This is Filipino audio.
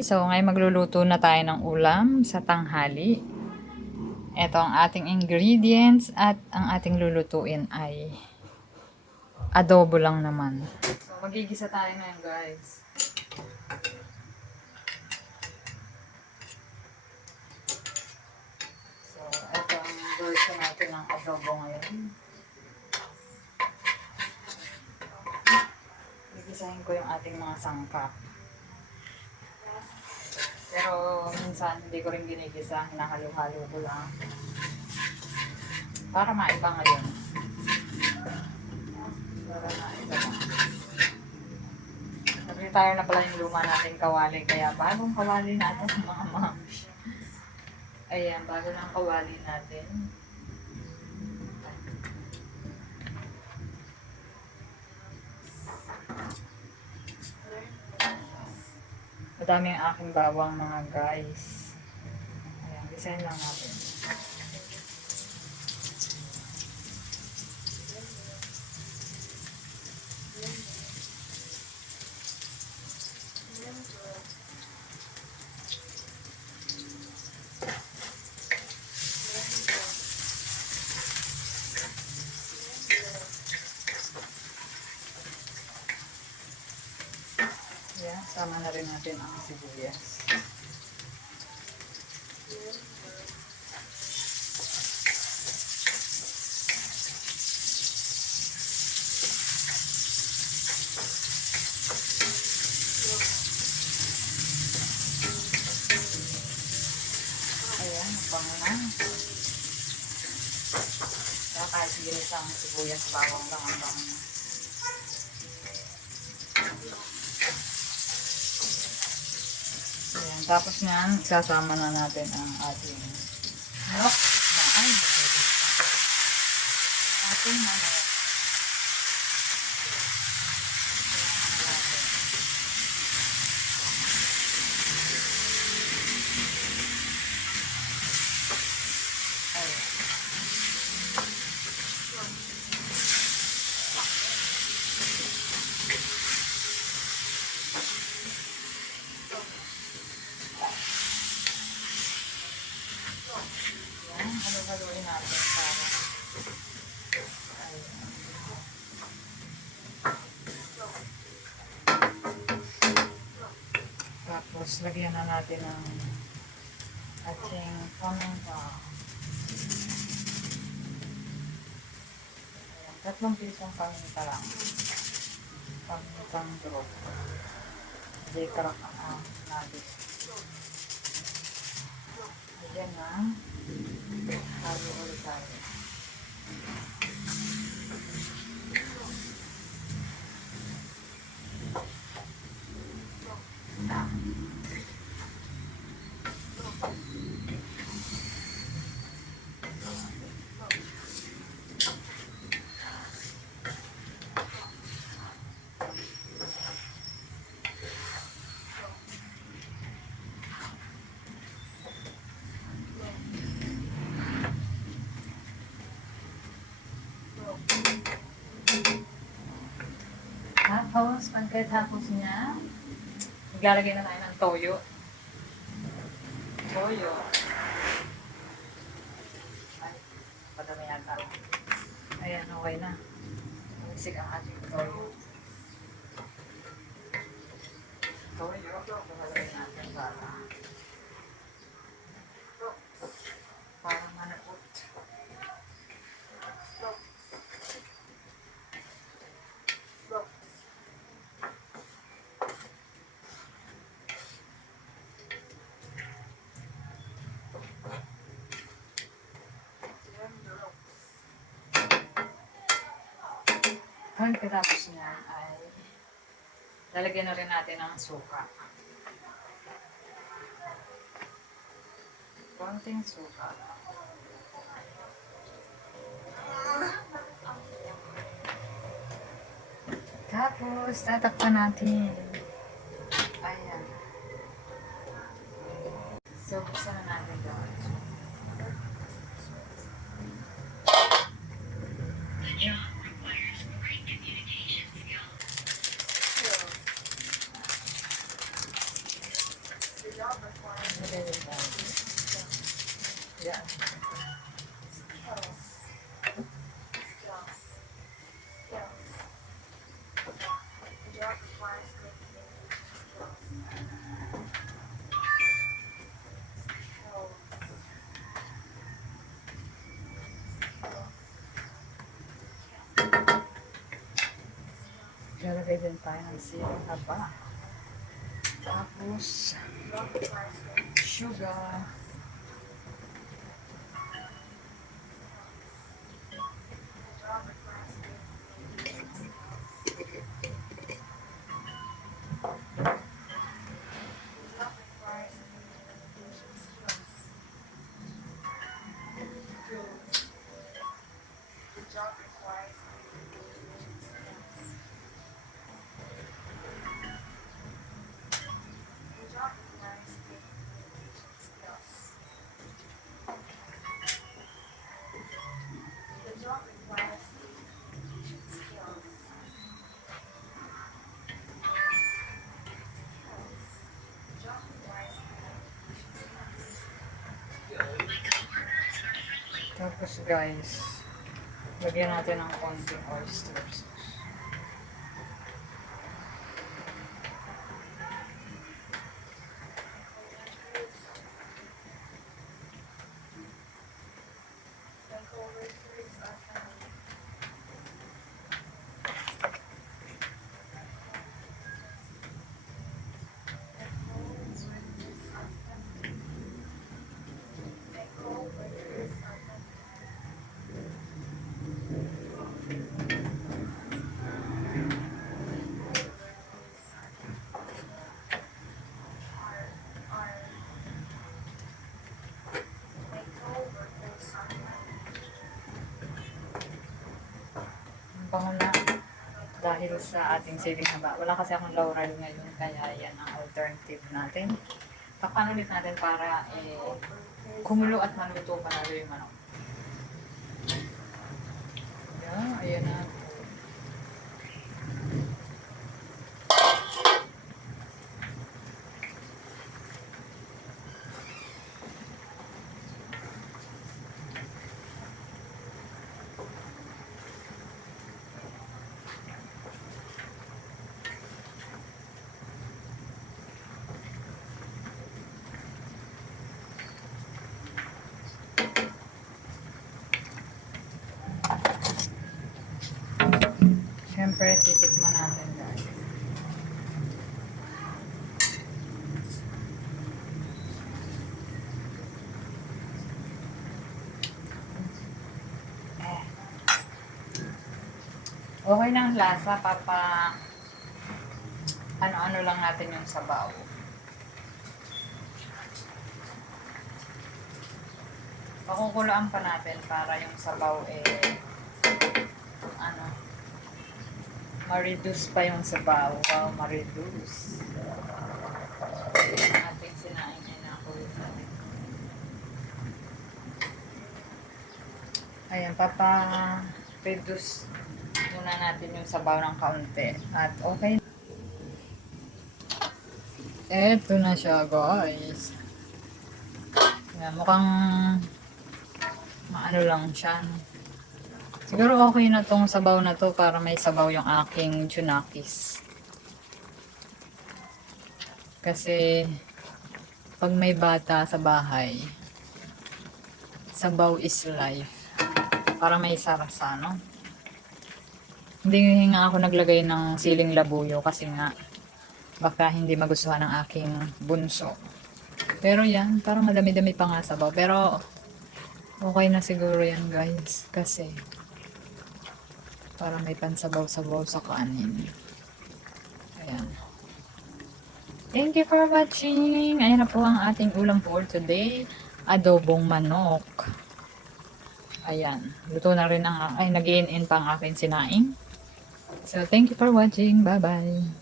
So, ngayon magluluto na tayo ng ulam sa tanghali. Ito ang ating ingredients at ang ating lulutuin ay adobo lang naman. So, magigisa tayo ngayon guys. So, ito ang version natin ng adobo ngayon. Gigisahin ko yung ating mga sangkap. Pero minsan hindi ko rin ginigisa, hinahalo-halo ko lang. Para maiba ngayon. Para maiba na. Nag-retire na pala yung luma nating kawali, kaya bagong kawali natin mga mams. Ayan, bago ng kawali natin. Madami ang aking bawang mga guys. Ayan, design lang natin. Ayan, sama na rin natin ang sibuyas. Kahit ginis ang sibuyas, bawang lang ang bango na. Ayan, tapos nga, sasama na natin ang ating manok na ay nagigisa. Ating manok. Ayan natin. Ayan. Ayan, halo-haloin natin para Ayan. Tapos, lagyan na natin ng ating paminta. Ayan, tatlong pisong paminta lang. Pamintang drop. Hindi karak ang natin. Ayan na. Halo ulit tayo. Tapos, pagkatapos niya, maglalagay na tayo ng toyo. Toyo. Ay, padami yata. Ayan, okay na. Magsig ang ating toyo. Toyo, kumalagay natin para Pagkatapos niyan ay lalagyan na rin natin ng suka. Konting suka. Tapos, tatakpan natin. Ayan. So, buksan na natin doon. Lagay din tayo. Yan. Lalagay din tayo ng siling haba. Tapos, sugar. Tapos guys, lagyan natin ng konting oyster sauce. Ang bango na dahil sa ating saving haba. Wala kasi akong laurel ngayon, kaya yan ang alternative natin. Takpan ulit natin para eh, kumulo at maluto panalo yung manok. Yeah, ayan na. Siyempre, titikman natin guys. Okay ang lasa, papa. Ano-ano lang natin yung sabaw. Pakukulaan pa natin para yung sabaw eh ma-reduce pa yung sabaw. Wow, ma-reduce. Ating sinain ay nakulit natin. Ayan, papa-reduce muna natin yung sabaw ng kaunti. At okay. Eto na siya, guys. Ayan, mukhang maano lang siya. no? Siguro okay na tong sabaw na to para may sabaw yung aking chunakis. Kasi pag may bata sa bahay, sabaw is life. Para may sarasa, no? Hindi nga ako naglagay ng siling labuyo kasi nga baka hindi magustuhan ng aking bunso. Pero yan, parang madami-dami pa nga sabaw. Pero okay na siguro yan guys. Kasi para may pansabaw-sabaw sa kanin. Ayan. Thank you for watching. Ayan na po ang ating ulam for today. Adobong manok. Ayan. Luto na rin ang, ay nag in pa ang aking sinaing. So, thank you for watching. Bye-bye.